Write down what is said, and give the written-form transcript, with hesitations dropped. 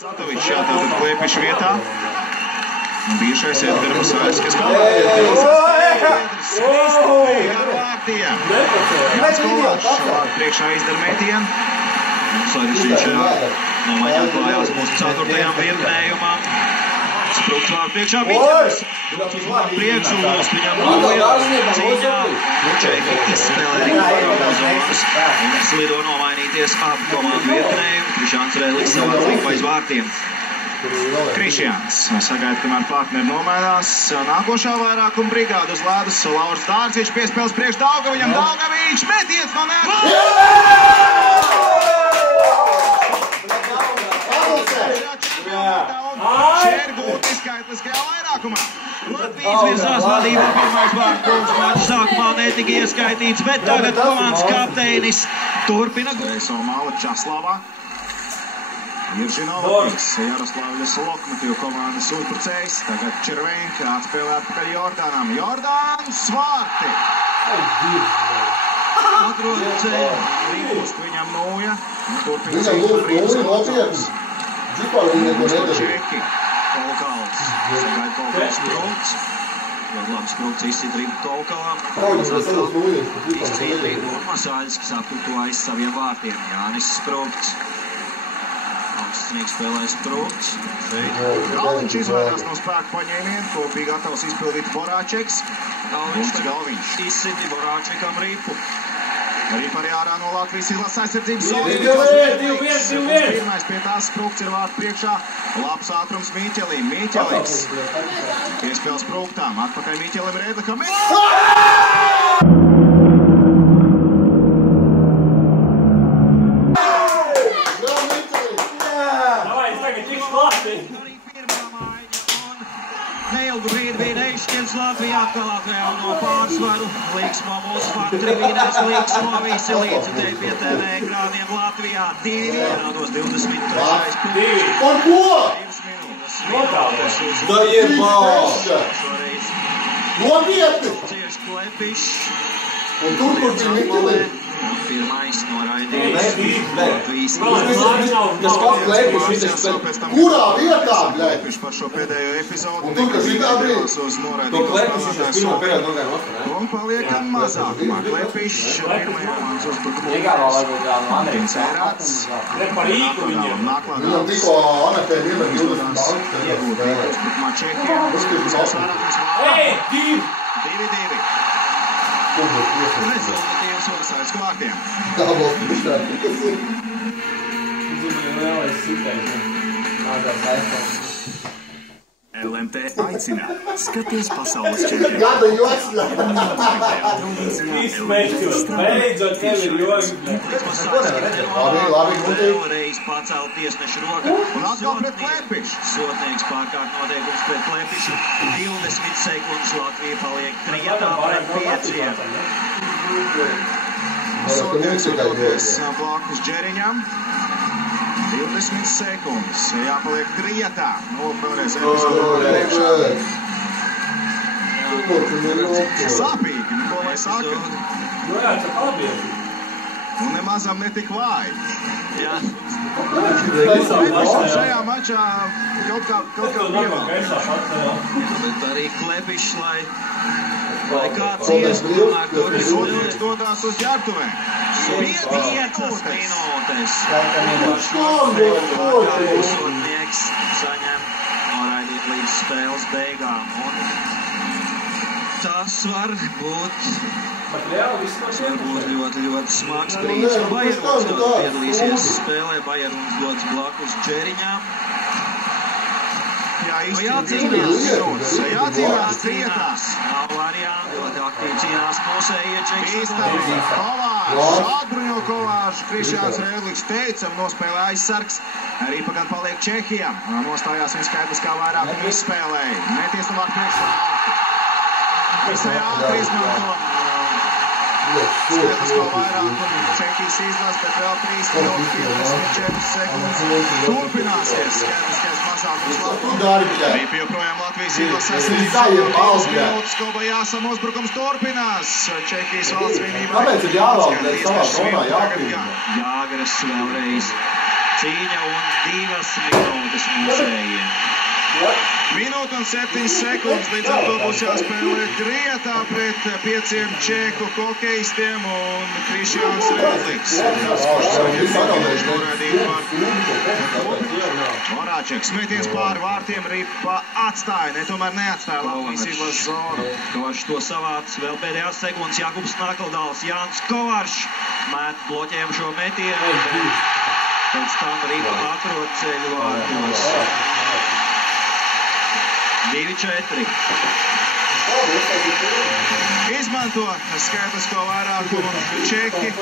Zatovičs jātātad Klēpiša vietā. Bijušais Edgars Masāļskis komandietis. Ar vārtiem. Jānis Kolāšs vārtu priekšā izdara metienu. Saģis nomaiņā klājās mūsu 4. vietnējumam. Sprūks vārtu priekšā Miķels. Dots uz vārtu priekšu, nospiņam nolielu cīņā. Čeki izspēlē Rīgā zonas un slido nomainīties ap komandu vietnējumu. Krišjāns Rēlis savā līpa aiz vārtiem. Krišjāns sagaida, kamēr partneri nomainās. Nākošā vairākuma brigāda uz ledus. Lauris Dārciņš piespēles priekš Daugaviņam. Daugaviņš metiens no Čergūt izskaitliskajā vairākumā. Latvijas virsās vadībā pirmais vārds mača sākumā netika ieskaitīts, bet tagad komandas kapteinis turpina savu mālu Časlavā. Jiržinovs, Jaroslavļas Lokomotīvu komandas uzbrucējs. Tagad Červenka atspēlē atpakaļ Jordānam. Jordāns vārti. Atrod ceļu. Rīpust viņam Nūja. Turpina cīņu par Rīgas Kolcāls. Čeki. Kolkals. Sagaid Kolkals Sprūks. Ļoti labi Sprūks izsit Rīgu Kolkalam. Izcīt Rīgu Masāļskis aptuto aiz saviem vārtiem. Jānis Sprūks. Augstsnieks spēlēs Sprūks. Galviņš izvairās no spēku paņēmienu, ko bija gatavs izpildīt Borāčeks. Galviņš izsiti Borāčekam Rīpu. Rīpa arī ārā no Latvijas izlases aizsardzības zonas. Pirmais pie tās Sprūks ir vārtu priekšā. Labs ātrums Mīķelim. Mīķeliks. Piespēl Sprūktām. Atpakaļ Mīķelim Rēdlikam. Neilgu brīdi bija neizšķirts Latvijā atkal no pārsvaru. Līksmo mūsu vārtu tribīnēs, līksmo visi līdzi te pie TV ekrāniem Latvijā. 2:23 punkts. Par ko? 2 minūtes. Da iebāža! Nopietni! Cieši Klepišs. Un tur, kur bija Miķeli? Pirmais noraidījums. Kas pats Klepišs? Kurā vietā, bļaļ? Klepišs par šo pēdējo epizodu. Un tur, kas ir tā brīd? To Klepišs ir pirmo periodu nogāja nostā, ne? Un paliekam mazākumā. Klepišs pirmajā manas uzbrukumā. Iegāvā varbūt jā no Amerikas. Cerāts. Par Rīgu viņam. Viņam tikko Anetē vienmēr 20 balvas spēlē. Uzbrukumā Čehijā. Ei, 2-2. Rezultatīvs Vasāļs vārtiem. Tā būs priekšā, kas ir? LMT aicina. Skaties pasaules čempionātu. Gada josļa. Visu mešķos. Beidzot, tev ir jogi. Labi, Vēlreiz pacelt tiesneša roka. Un atkal pret Klepišu. Sotnieks pārkārt noteikums pret Klepišu. 20 sekundes Latvija paliek 3-5. Sotnieks atrodas blakus Džeriņam. 20 sekundes. Jāpaliek 3. Vēlreiz sāpīgi, ko lai saka. Jā, tā pabiet. Un nemazam netik vāji. Jā. Šajā mačā kaut kā pievēl. Bet arī Klepišs, lai kāds iestu, tomēr tur dodās uz ģērtuvēm. 5 minūtes. Sotnieks saņem noraidīt līdz spēles beigām. Un tas var būt ļoti smags brīdis. Bajeruns piedalīsies spēlē. Bajeruns dodas blakus Džeriņām. Jācīnās cietās. Nav variantu, ļoti aktīvi cīnās nosējie Čeks. Kolāšs, atbruņo Kolāšs, Krišjāns Rēdliks teicam, nospēlē aizsargs. Arī pagan paliek Čehijam. Nostājās viņa skaitliskā vairākuma izspēlēja. Meties no vārtu priekšā. Visai ātri izmanto. Skaitlisko vairākumu. Čehijas izlas, bet vēl 3 minūtes 54 sekundes. Turpināsies skaitliskais pasākums Latvijā. Rīpa joprojām Latvijas izlasēs. 2 minūtes kopā jāsam uzbrukums turpinās. Čehijas valsts vienībā. Kāpēc ir jāvalda savā zonā jāpīd? Jāgaras vēlreiz. Cīņa un 2 minūtes punktus mūsējiem. Minūte un 7 sekundes, līdz ar to būs jāspēlē trietā pret 5 čeku hokejistiem un Krišjāns Redliks. Tas, kurš saņem pagājuši norādījumu par Morāčeks. Metiens pāri vārtiem Ripa atstāja, ne tomēr neatstāja Latvijas izlases zonu. Kovaršs to savāc vēl pēdējās sekundes. Jakubs Nakldāls, Jānis Kovaršs mēt bloķējumu šo metienu. Pēc tam Ripa atrod ceļu vārtos. 2-4. Izmanto skaitlisko vairākumu čeki.